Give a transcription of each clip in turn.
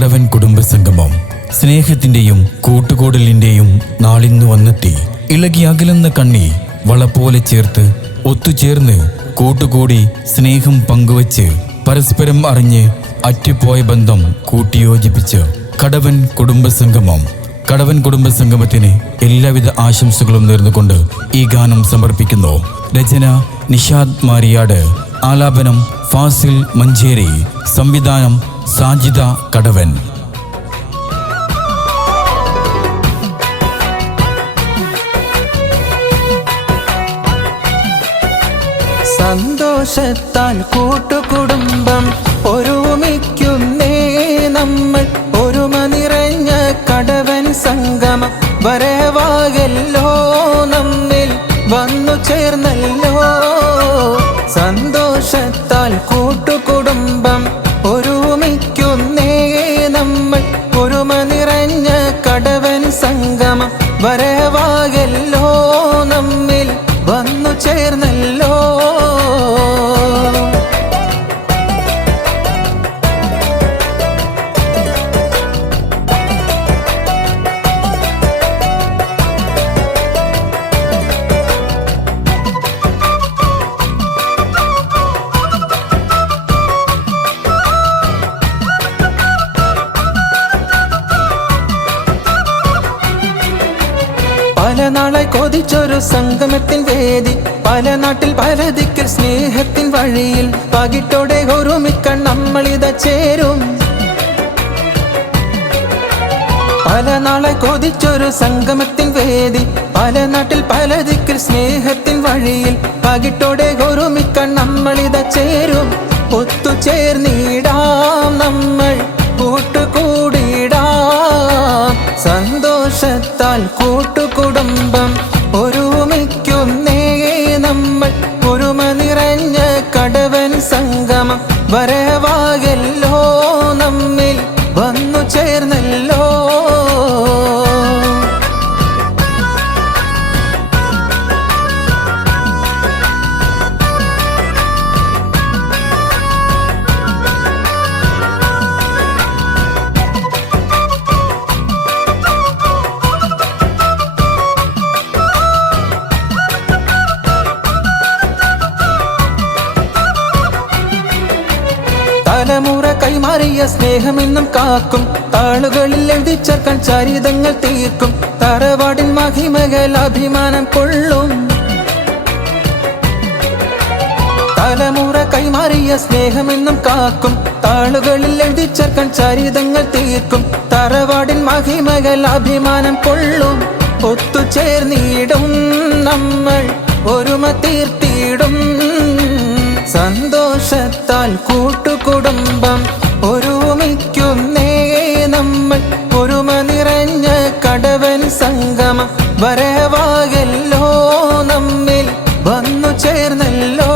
കടവൻ കുടുംബസംഗമം സ്നേഹത്തിന്റെയും കൂട്ടുകൂടലിന്റെയും നാളിന്നു വന്നെത്തി. ഇളകി അകലുന്ന കണ്ണി വളപോലെ ചേർത്ത് ഒത്തുചേർന്ന് കൂട്ടുകൂടി സ്നേഹം പങ്കുവച്ച് പരസ്പരം അറിഞ്ഞ് അറ്റുപോയ ബന്ധം കൂട്ടിയോജിപ്പിച്ച് കടവൻ കുടുംബസംഗമം. കടവൻ കുടുംബസംഗമത്തിന് എല്ലാവിധ ആശംസകളും നേർന്നുകൊണ്ട് ഈ ഗാനം സമർപ്പിക്കുന്നു. രചന നിഷാദ് മാരിയാട്, ആലാപനം ഫാസിൽ മഞ്ചേരി, സംവിധാനം സാജിദ കടവൻ. സന്തോഷത്താൽ കൂട്ടുകുടുംബം ഒരുമിക്കുന്നേ നമ്മൾ, ഒരുമ നിറഞ്ഞ കടവൻ സംഗമം വരവാകല്ലോ നമ്മിൽ വന്നു ചേർന്നല്ലോ. സന്തോഷത്താൽ കൂട്ടുകുടുംബം ഒരുമിക്കുന്നേ നമ്മൾ, ഒരുമ നിറഞ്ഞ കടവൻ സംഗമം വരവാകല്ലോ നമ്മിൽ വന്നു ചേർന്നല്ലോ. പല നാളായി കൊതിച്ചൊരു സംഗമത്തിൻ വേദി, പല നാട്ടിൽ പല ദിക്കിൽ സ്നേഹത്തിൻ വഴിയിൽ പകിട്ടോടെ ഒരുമിക്കാൻ നമ്മളിത ചേരും. പല നാളായി കൊതിച്ചൊരു സംഗമത്തിൻ വേദി, പല നാട്ടിൽ പല ദിക്കിൽ സ്നേഹത്തിൻ വഴിയിൽ പകിട്ടോടെ ഒരുമിക്കാൻ നമ്മളിത ചേരും. ഒത്തുചേർന്നിടാം നമ്മൾ, കൂട്ടുകൂടിടാം. സന്തോഷത്താൽ കൂട്ടുകുടുംബം ഒരുമിക്കുന്നേ നമ്മൾ, ഒരുമ നിറഞ്ഞ കടവൻ സംഗമം വരവാകല്ലോ നമ്മിൽ വന്നു ചേർന്നല്ലോ. തലമുറ കൈമാറിയ സ്നേഹമെന്നും കാക്കും, താളുകളിൽ എഴുതി ചേർക്കാൻ ചരിതങ്ങൾ തീർക്കും. തറവാടിൻ മഹിമകൾ അഭിമാനം കൊള്ളും. തലമുറ കൈമാറിയ സ്നേഹമെന്നും കാക്കും, താളുകളിൽ എഴുതി ചേർക്കാൻ ചരിതങ്ങൾ തീർക്കും. തറവാടിൻ മഹിമകൾ അഭിമാനം കൊള്ളും. ഒത്തുചേർന്നിടും നമ്മൾ, ഒരുമ തീർത്തിടും. സന്തോഷത്താൽ കൂട്ടുകുടുംബം ഒരുമിക്കുന്നേ നമ്മൾ, ഒരുമ നിറഞ്ഞ കടവൻ സംഗമം വരവാകല്ലോ നമ്മിൽ വന്നു ചേർന്നല്ലോ.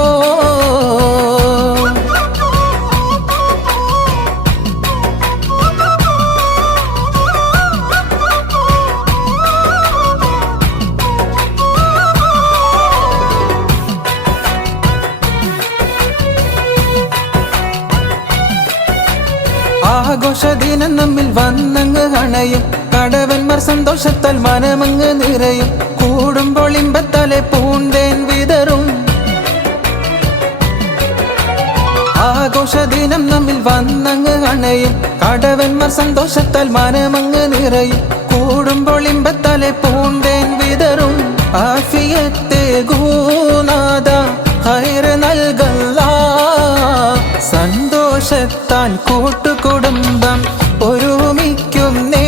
ആഘോഷദിനം നമ്മിൽ വന്നങ്ങ് അണയും, കടവന്മാർ സന്തോഷത്താൽ മനമങ്ങ് നിറയും. കൂടുമ്പോൾ ഇമ്പത്താലെ പൂന്തേൻ വിതറും. ആഘോഷദിനം നമ്മിൽ വന്നങ്ങ് അണയും, കടവന്മാർ സന്തോഷത്താൽ മനമങ്ങ് നിറയും. കൂടുമ്പോൾ ഇമ്പത്താലെ പൂന്തേൻ വിതറും. ആഫിയത്തേകൂനാഥ ഹൈർ നൽകല്ലാ. സന്തോഷത്താൽ കൂട്ടുകുടുംബം ഒരുമിക്കുന്നേ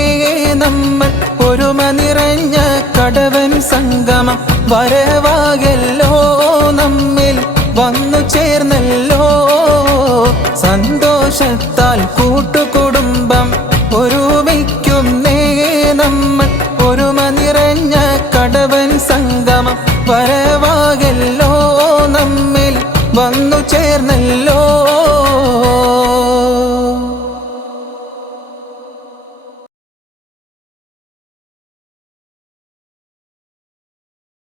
നമ്മൾ, ഒരുമ നിറഞ്ഞ കടവൻ സംഗമം വരവാകല്ലോ നമ്മിൽ വന്നു ചേർന്നല്ലോ. സന്തോഷത്താൽ കൂട്ടുകുടുംബം ഒരുമിക്കുന്നേ നമ്മൾ, ഒരുമ നിറഞ്ഞ കടവൻ സംഗമം വരവാകല്ലോ നമ്മിൽ വന്നു ചേർന്നല്ലോ.